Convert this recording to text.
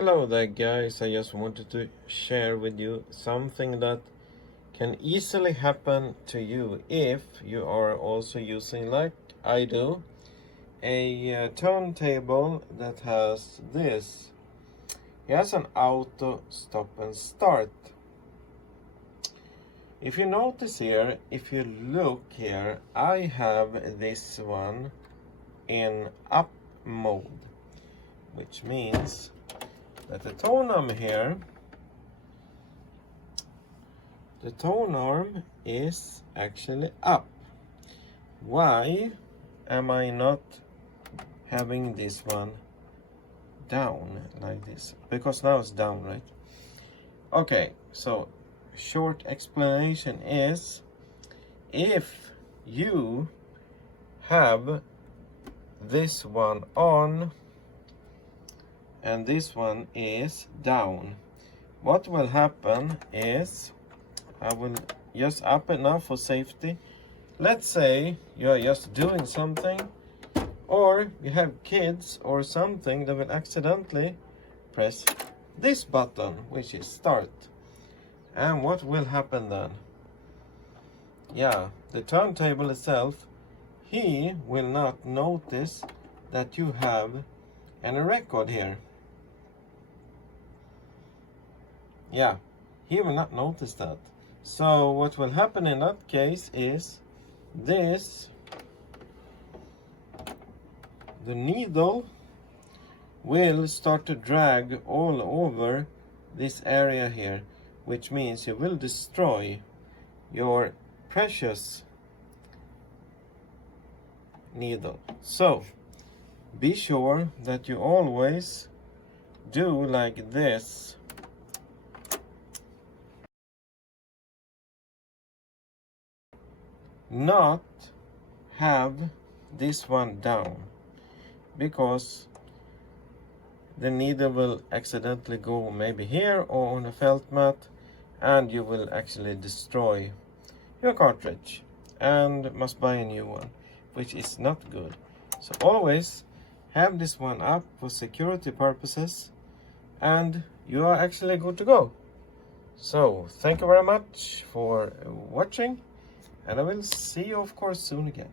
Hello there guys, I just wanted to share with you something that can easily happen to you if you are also using, like I do, a turntable that has this. It has an auto stop and start. If you notice here, if you look here, I have this one in up mode, which means that the tone arm here, the tone arm is actually up. Why am I not having this one down like this? Because now it's down, right? Okay, so short explanation is, if you have this one on and this one is down, what will happen is, I will just up it now for safety. Let's say you are just doing something, or you have kids or something that will accidentally press this button, which is start. And what will happen then? Yeah, the turntable itself, he will not notice that you have any record here. Yeah, he will not notice that. So what will happen in that case is this, the needle will start to drag all over this area here, which means you will destroy your precious needle. So be sure that you always do like this. Not have this one down, because the needle will accidentally go maybe here or on a felt mat, and you will actually destroy your cartridge and must buy a new one, which is not good. So always have this one up for security purposes, and you are actually good to go. So thank you very much for watching, and I will see you of course soon again.